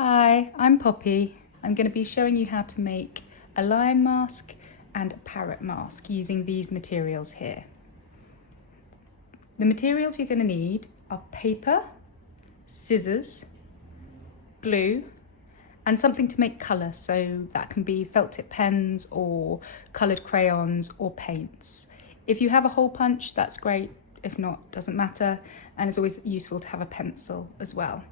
Hi, I'm Poppy. I'm going to be showing you how to make a lion mask and a parrot mask using these materials here. The materials you're going to need are paper, scissors, glue, and something to make colour, so that can be felt tip pens or coloured crayons or paints. If you have a hole punch, that's great. If not, doesn't matter, and it's always useful to have a pencil as well.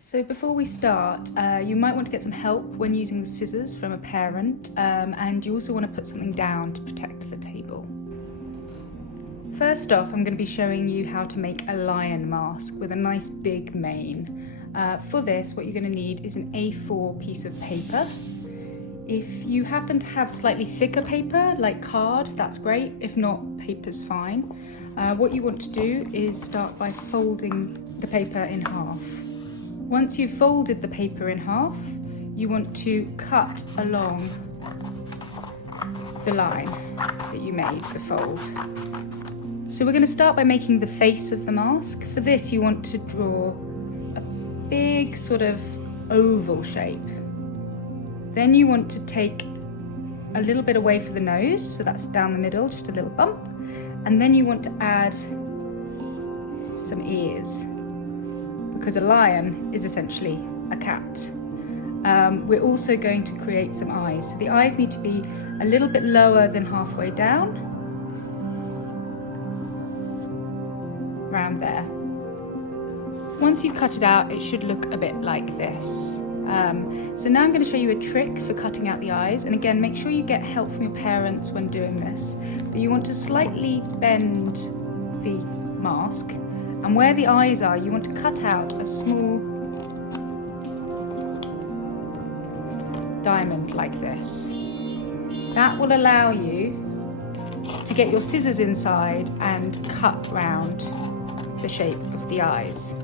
So before we start, you might want to get some help when using the scissors from a parent, and you also want to put something down to protect the table. First off, I'm going to be showing you how to make a lion mask with a nice big mane. For this, what you're going to need is an A4 piece of paper. If you happen to have slightly thicker paper, like card, that's great. If not, paper's fine. What you want to do is start by folding the paper in half. Once you've folded the paper in half, you want to cut along the line that you made, the fold. So we're going to start by making the face of the mask. For this, you want to draw a big sort of oval shape. Then you want to take a little bit away for the nose, so that's down the middle, just a little bump. And then you want to add some ears, because a lion is essentially a cat. We're also going to create some eyes. So the eyes need to be a little bit lower than halfway down, around there. Once you've cut it out, it should look a bit like this. So now I'm going to show you a trick for cutting out the eyes. And again, make sure you get help from your parents when doing this. But you want to slightly bend the mask. And where the eyes are, you want to cut out a small diamond like this. That will allow you to get your scissors inside and cut round the shape of the eyes.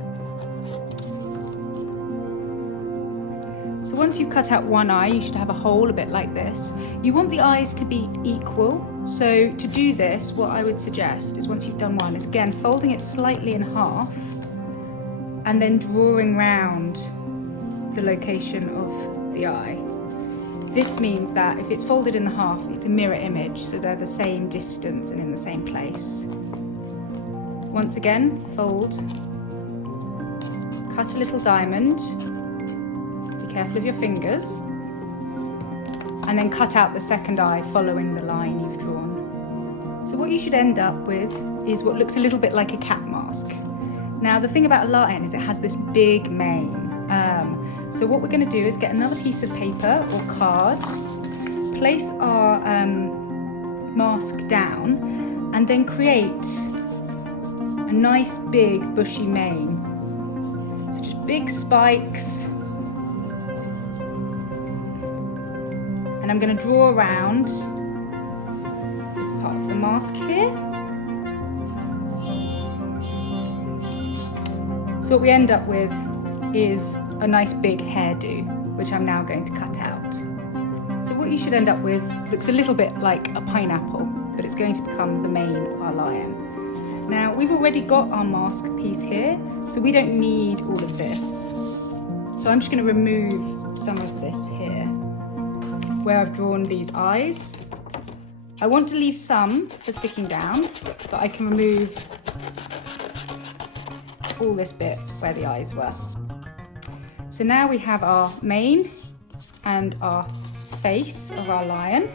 So once you've cut out one eye, you should have a hole a bit like this. You want the eyes to be equal. So to do this, what I would suggest is once you've done one, is again folding it slightly in half and then drawing round the location of the eye. This means that if it's folded in the half, it's a mirror image, so they're the same distance and in the same place. Once again, fold, cut a little diamond, be careful of your fingers, and then cut out the second eye following the line you've drawn. So what you should end up with is what looks a little bit like a cat mask. Now the thing about a lion is it has this big mane. So what we're going to do is get another piece of paper or card, place our mask down, and then create a nice big bushy mane. So just big spikes. And I'm going to draw around this part of the mask here. So what we end up with is a nice big hairdo, which I'm now going to cut out. So what you should end up with looks a little bit like a pineapple, but it's going to become the mane of our lion. Now we've already got our mask piece here, so we don't need all of this. So I'm just going to remove some of this here, where I've drawn these eyes. I want to leave some for sticking down, but I can remove all this bit where the eyes were. So now we have our mane and our face of our lion.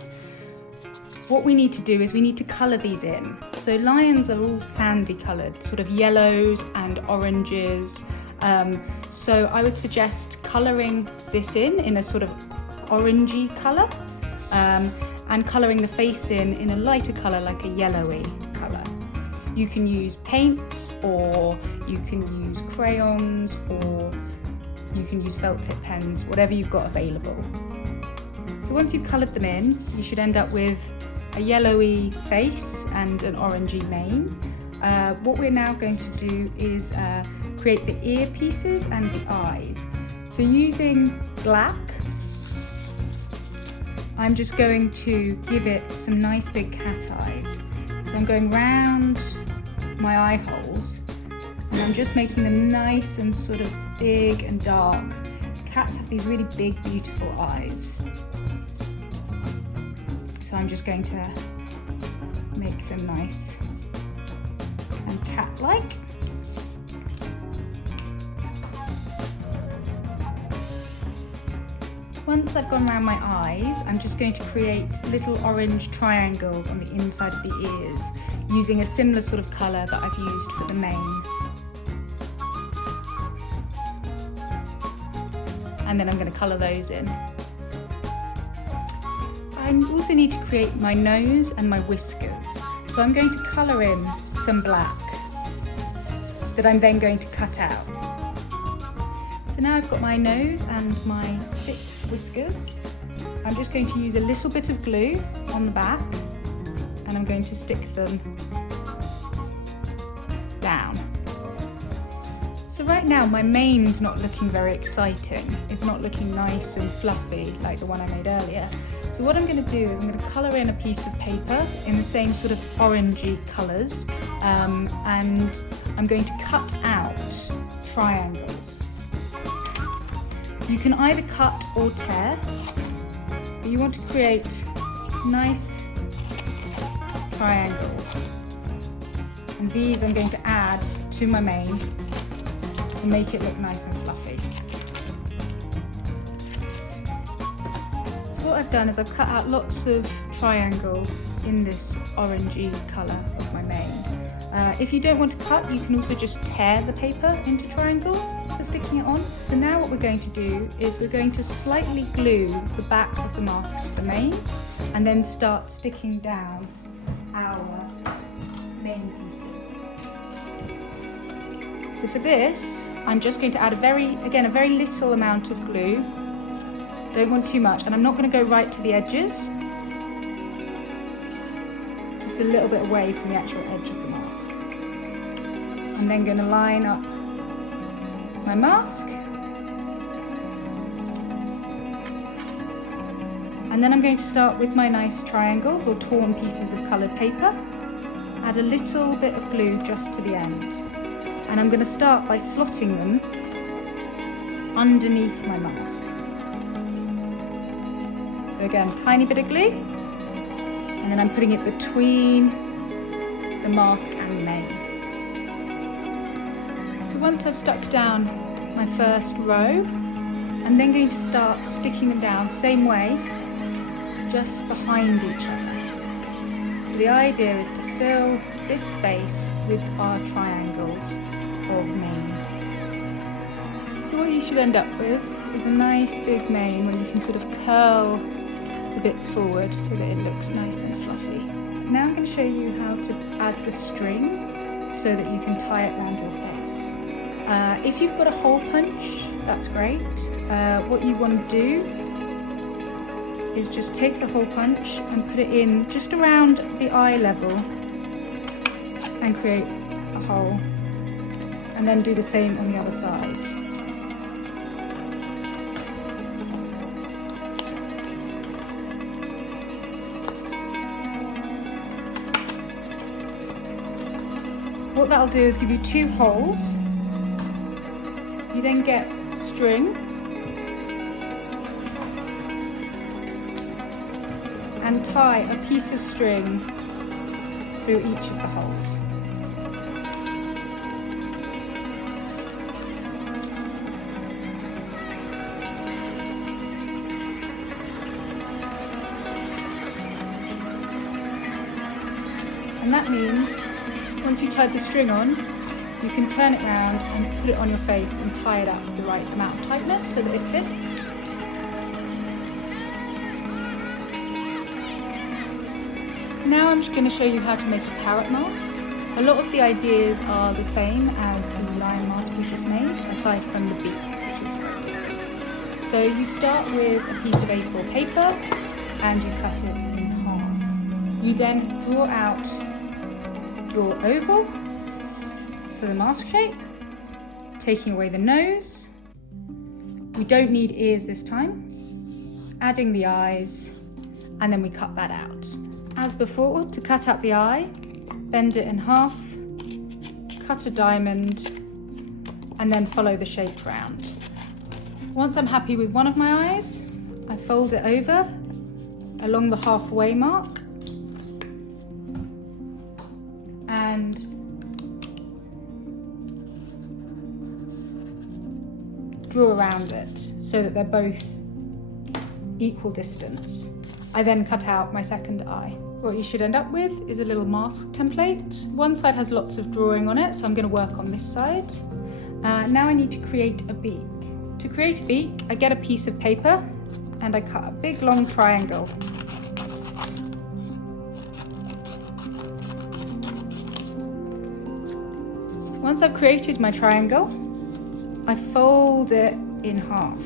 What we need to do is we need to colour these in. So lions are all sandy coloured, sort of yellows and oranges. So I would suggest colouring this in a sort of orangey colour, and colouring the face in a lighter colour like a yellowy colour. You can use paints, or you can use crayons, or you can use felt tip pens, whatever you've got available. So once you've coloured them in, you should end up with a yellowy face and an orangey mane. What we're now going to do is create the ear pieces and the eyes. So using black, I'm just going to give it some nice big cat eyes. So I'm going round my eye holes and And I'm just making them nice and sort of big and dark. Cats have these really big, beautiful eyes. So I'm just going to make them nice and cat-like. Once I've gone around my eyes, I'm just going to create little orange triangles on the inside of the ears using a similar sort of colour that I've used for the mane. And then I'm going to colour those in. I also need to create my nose and my whiskers. So I'm going to colour in some black that I'm then going to cut out. So now I've got my nose and my 6 whiskers. I'm just going to use a little bit of glue on the back and I'm going to stick them down. So right now my mane's not looking very exciting. It's not looking nice and fluffy like the one I made earlier. So what I'm going to do is I'm going to colour in a piece of paper in the same sort of orangey colours and I'm going to cut out triangles. You can either cut or tear, but you want to create nice triangles. And these I'm going to add to my mane to make it look nice and fluffy. So what I've done is I've cut out lots of triangles in this orangey colour of my mane. If you don't want to cut, you can also just tear the paper into triangles for sticking it on. So now what we're going to do is we're going to slightly glue the back of the mask to the mane and then start sticking down our mane pieces. So for this, I'm just going to add a very little amount of glue. Don't want too much, and I'm not going to go right to the edges. Just a little bit away from the actual edge of the mask. I'm then going to line up my mask. And then I'm going to start with my nice triangles or torn pieces of coloured paper. Add a little bit of glue just to the end. And I'm going to start by slotting them underneath my mask. So again, tiny bit of glue. And then I'm putting it between the mask and the mane. So once I've stuck down my first row, I'm then going to start sticking them down same way, just behind each other. So the idea is to fill this space with our triangles of mane. So what you should end up with is a nice big mane where you can sort of curl the bits forward so that it looks nice and fluffy. Now I'm going to show you how to add the string so that you can tie it around your face. If you've got a hole punch, that's great. What you want to do is just take the hole punch and put it in just around the eye level and create a hole, and then do the same on the other side. What that'll do is give you 2 holes. You then get string and tie a piece of string through each of the holes. And that means once you tied the string on, you can turn it around and put it on your face and tie it up with the right amount of tightness so that it fits. Now I'm just going to show you how to make a parrot mask. A lot of the ideas are the same as the lion mask we just made, aside from the beak, which is very different. So you start with a piece of A4 paper and you cut it in half. You then draw out your oval for the mask shape, taking away the nose. We don't need ears this time. Adding the eyes, and then we cut that out. As before, to cut out the eye, bend it in half, cut a diamond, and then follow the shape round. Once I'm happy with one of my eyes, I fold it over along the halfway mark and draw around it so that they're both equal distance. I then cut out my second eye. What you should end up with is a little mask template. One side has lots of drawing on it, so I'm going to work on this side. Now I need to create a beak. To create a beak, I get a piece of paper and I cut a big long triangle. Once I've created my triangle, I fold it in half.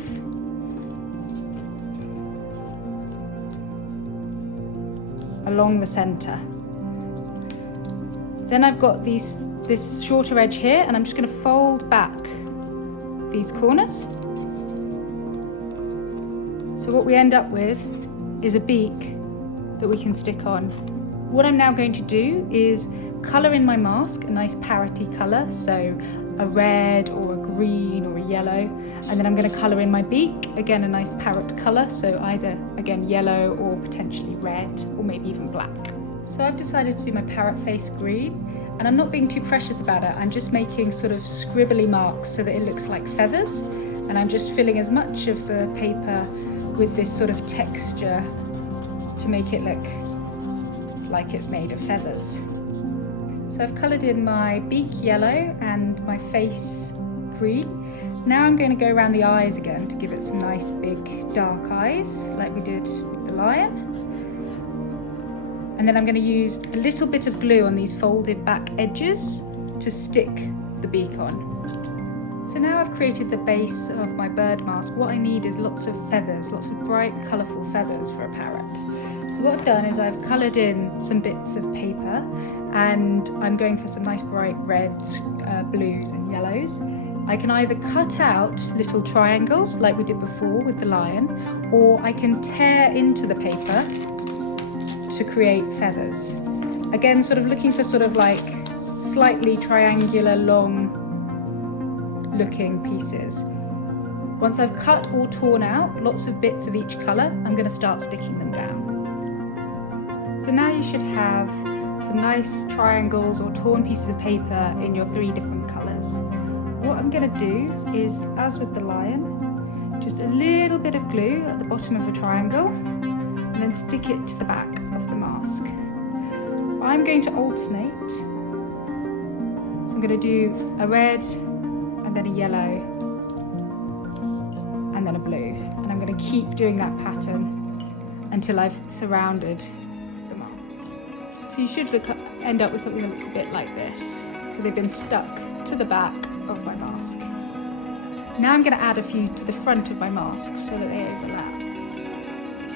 Along the center. Then I've got this shorter edge here, and I'm just going to fold back these corners. So what we end up with is a beak that we can stick on. What I'm now going to do is colour in my mask a nice parroty colour, so a red or a green or a yellow, and then I'm going to colour in my beak, again a nice parrot colour, so either again yellow or potentially red or maybe even black. So I've decided to do my parrot face green, and I'm not being too precious about it. I'm just making sort of scribbly marks so that it looks like feathers, and I'm just filling as much of the paper with this sort of texture to make it look like it's made of feathers. So I've coloured in my beak yellow and my face green. Now I'm going to go around the eyes again to give it some nice big dark eyes like we did with the lion. And then I'm going to use a little bit of glue on these folded back edges to stick the beak on. So now I've created the base of my bird mask. What I need is lots of feathers, lots of bright colourful feathers for a parrot. So what I've done is I've coloured in some bits of paper, and I'm going for some nice bright reds, blues and yellows. I can either cut out little triangles like we did before with the lion, or I can tear into the paper to create feathers. Again, sort of looking for sort of like slightly triangular, long looking pieces. Once I've cut or torn out lots of bits of each colour, I'm going to start sticking them down. So now you should have some nice triangles or torn pieces of paper in your 3 different colours. What I'm going to do is, as with the lion, just a little bit of glue at the bottom of a triangle and then stick it to the back of the mask. I'm going to alternate, so I'm going to do a red and then a yellow and then a blue, and I'm going to keep doing that pattern until I've surrounded the mask. So you should end up with something that looks a bit like this. So they've been stuck to the back of my mask. Now I'm going to add a few to the front of my mask so that they overlap.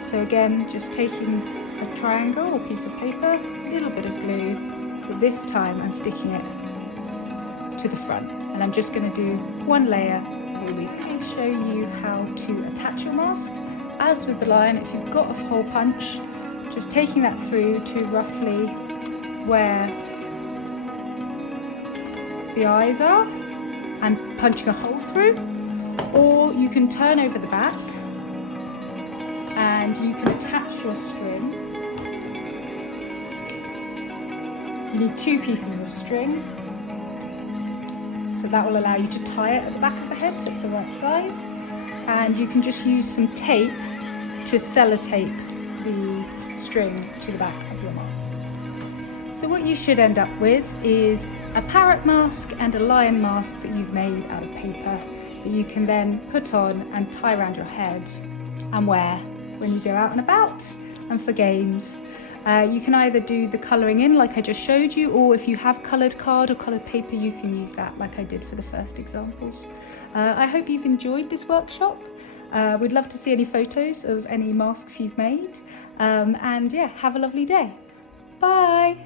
So again, just taking a triangle or piece of paper, a little bit of glue, but this time I'm sticking it to the front, and I'm just going to do 1 layer of all these. I'm going to show you how to attach your mask. As with the lion, if you've got a hole punch, just taking that through to roughly where the eyes are and punching a hole through, or you can turn over the back and you can attach your string. You need 2 pieces of string, so that will allow you to tie it at the back of the head so it's the right size, and you can just use some tape to sellotape the string to the back of your mask. So what you should end up with is a parrot mask and a lion mask that you've made out of paper that you can then put on and tie around your head and wear when you go out and about and for games. You can either do the colouring in like I just showed you, or if you have coloured card or coloured paper, you can use that like I did for the first examples. I hope you've enjoyed this workshop. We'd love to see any photos of any masks you've made, and yeah, have a lovely day. Bye!